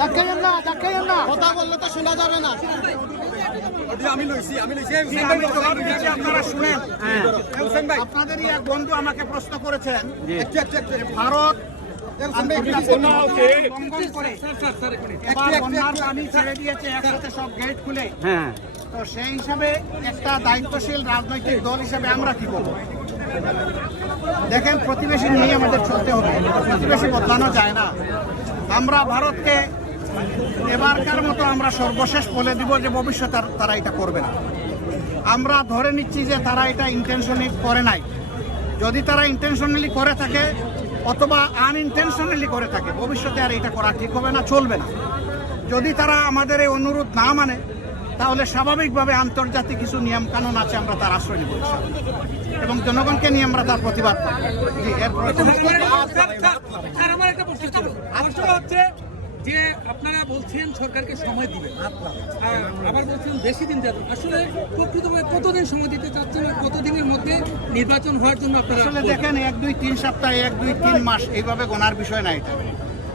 ধাক্কাইয়েন না। ধাক্কাইয়েন না কথা বললে তো শোনা যাবে না। আমি লইছি আমি লইছি। আমি জবাব দিচ্ছি, আপনারা শুনেন। আপনাদেরই এক বন্ধু আমাকে প্রশ্ন করেছেন। ভারত হ্যাঁ। তো সেই হিসাবে একটা দায়িত্বশীল রাজনৈতিক দল হিসাবে আমরা কি করব? দেখেন প্রতিবেশী নিয়ে আমাদের চলতে হবে। প্রতিবেশী বদলানো যায় না। আমরা ভারতকে এবারকার মতো আমরা সর্বশেষ বলে দিব যে ভবিষ্যতে তারা এটা করবে না। আমরা ধরে নিচ্ছি যে তারা এটা ইন্টেনশনালি করে নাই। যদি তারা ইন্টেনশনালি করে থাকে, অথবা আনইনটেনশনালি করে থাকে, ভবিষ্যতে আর এটা করা ঠিক হবে না, চলবে না। যদি তারা আমাদের এই অনুরোধ না মানে তাহলে স্বাভাবিকভাবে আন্তর্জাতিক কিছু নিয়ম কানুন আছে আমরা তার আশ্রয় নিব এবং জনগণকে নিয়ে আমরা তার প্রতিবাদ করব। জি এরপরে স্যার, আমার একটা প্রশ্ন? ছিল। প্রশ্নটা হচ্ছে যে আপনারা বলছেন সরকারকে সময় দিবেন আর আবার বলছেন বেশি দিন যাবে। আসলে প্রকৃতভাবে কতদিন সময় দিতে চাচ্ছেন আর কতদিনের মধ্যে নির্বাচন হওয়ার জন্য আপনারা আসলে দেখেন এক দুই তিন সপ্তাহ এক দুই তিন মাস এইভাবে গোনার বিষয় না এটা।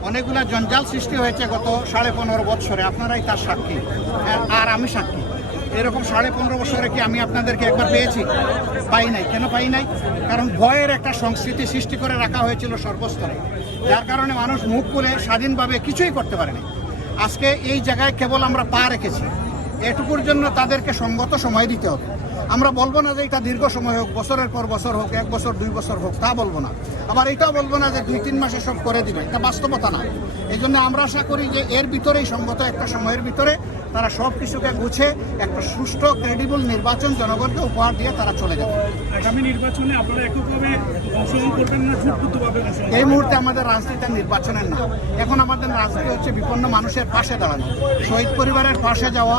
অনেকগুলা জঞ্জাল সৃষ্টি হয়েছে গত সাড়ে পনেরো বছরে আপনারাই তার সাক্ষী। আর- আর আমি সাক্ষী। এরকম সাড়ে পনেরো বছরে কি আমি আপনাদেরকে একবার পেয়েছি? পাই নাই। কেন পাই নাই? কারণ ভয়ের একটা সংস্কৃতি সৃষ্টি করে রাখা হয়েছিল সর্বস্তরে। যার কারণে মানুষ মুখ খুলে স্বাধীনভাবে কিছুই করতে পারেনি। আজকে এই জায়গায় কেবল আমরা পা রেখেছি। এটুকুর জন্য তাদেরকে সঙ্গত সময় দিতে হবে। আমরা বলব না যে এটা দীর্ঘ সময় হোক বছরের পর বছর হোক এক বছর দুই বছর হোক তা বলব না। আবার এটাও বলব না যে দুই তিন মাসে সব করে দিবে এটা বাস্তবতা না। এই জন্য আমরা আশা করি যে এর ভিতরেই সঙ্গত একটা সময়ের ভিতরে তারা সব কিছুকে গুছে একটা সুষ্ঠু ক্রেডিবল নির্বাচন জনগণকে উপহার দিয়ে তারা চলে যাবে। আগামী নির্বাচনে আপনারা এককভাবে অংশগ্রহণ করবেন না জোটবদ্ধভাবে এই মুহূর্তে আমাদের রাজনীতিটা নির্বাচনের না এখন আমাদের রাজনীতি হচ্ছে বিপন্ন মানুষের পাশে দাঁড়ানো। শহীদ পরিবারের পাশে যাওয়া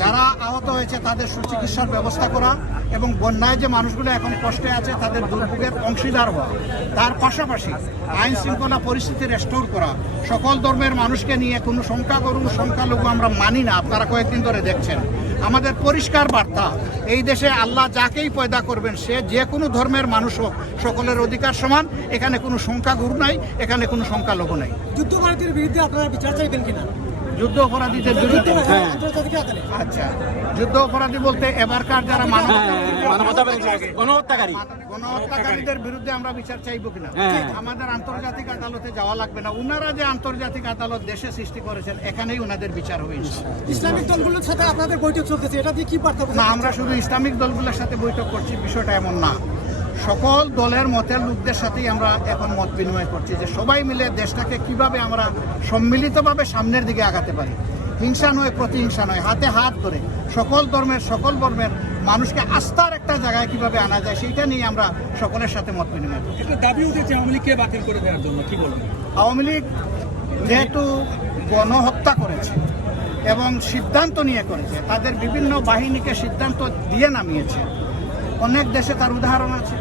যারা আহত হয়েছে তাদের সুচিকিৎসার ব্যবস্থা করা এবং বন্যায় যে মানুষগুলো এখন কষ্টে আছে তাদের দুর্ভোগের অংশীদার হওয়া। তার পাশাপাশি আইন শৃঙ্খলা পরিস্থিতি রেস্টোর করা। সকল ধর্মের মানুষকে নিয়ে কোনো সংখ্যাগরু সংখ্যালঘু আমরা মানি না, আপনারা কয়েকদিন ধরে দেখছেন। আমাদের পরিষ্কার বার্তা, এই দেশে আল্লাহ যাকেই পয়দা করবেন, সে যে কোনো ধর্মের মানুষ হোক, সকলের অধিকার সমান, এখানে কোনো সংখ্যাগুরু নাই, এখানে কোনো সংখ্যালঘু নাই। যুদ্ধভারতীর বিরুদ্ধে আপনারা বিচার চাইবেন কিনা? যুদ্ধ অপরাধীদের বিরুদ্ধে? হ্যাঁ, আচ্ছা। যুদ্ধ অপরাধী বলতে এবারকার যারা গণহত্যাকারী। গণহত্যাকারীদের বিরুদ্ধে আমরা বিচার চাইব কিনা? হ্যাঁ। আমাদের আন্তর্জাতিক আদালতে যাওয়া লাগবে না। উনারা যে আন্তর্জাতিক আদালত দেশে সৃষ্টি করেছেন এখানেই উনাদের বিচার হবে ইসলামিক দলগুলোর সাথে আপনাদের বৈঠক চলতেছে এটা দিয়ে কি বার্তা না আমরা শুধু ইসলামিক দলগুলোর সাথে বৈঠক করছি বিষয়টা এমন না। সকল দলের মতের লোকদের সাথেই আমরা এখন মত বিনিময় করছি যে সবাই মিলে দেশটাকে কীভাবে আমরা সম্মিলিতভাবে সামনের দিকে আগাতে পারি। হিংসা নয় প্রতিহিংসা নয় হাতে হাত ধরে সকল ধর্মের সকল বর্মের মানুষকে আস্থার একটা জায়গায় কীভাবে আনা যায় সেইটা নিয়ে আমরা সকলের সাথে মত বিনিময় করছি একটা দাবি উঠেছে আওয়ামী লীগকে বাতিল করে দেওয়ার জন্য কি বলবেন? আওয়ামী লীগ যেহেতু গণহত্যা করেছে এবং সিদ্ধান্ত নিয়ে করেছে তাদের বিভিন্ন বাহিনীকে সিদ্ধান্ত দিয়ে নামিয়েছে। অনেক দেশে তার উদাহরণ আছে।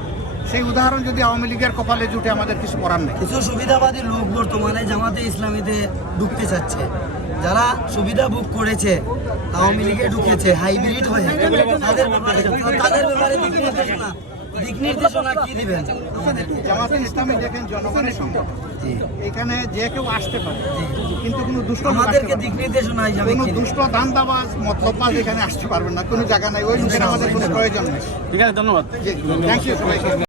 সেই উদাহরণ যদি আওয়ামী লীগের কপালে জুটে আমাদের কিছু করার নেই। কিছু সুবিধাবাদী লোক বর্তমানে জামাতে ইসলামীতে ঢুকতে চাচ্ছে। যারা সুবিধা বুক করেছে আওয়ামী লীগে ঢুকেছে হাইব্রিড হয়ে তাদের ব্যাপারে তাদের ব্যাপারে দিক নির্দেশনা দিক নির্দেশনা কি দিবেন? জামাতে ইসলামী দেখেন জনগণের সংগঠন এখানে যে কেউ আসতে পারে কিন্তু কোনো দুষ্ট আমাদেরকে দিক নির্দেশনা হিসাবে কোনো কি দিবেন? দুষ্ট দান্দাবাজ মতলববাজ এখানে আসতে পারবেন না। কোনো জায়গা নাই। ওই আমাদের কোনো প্রয়োজন নেই। ঠিক আছে ধন্যবাদ। থ্যাংক ইউ সবাইকে।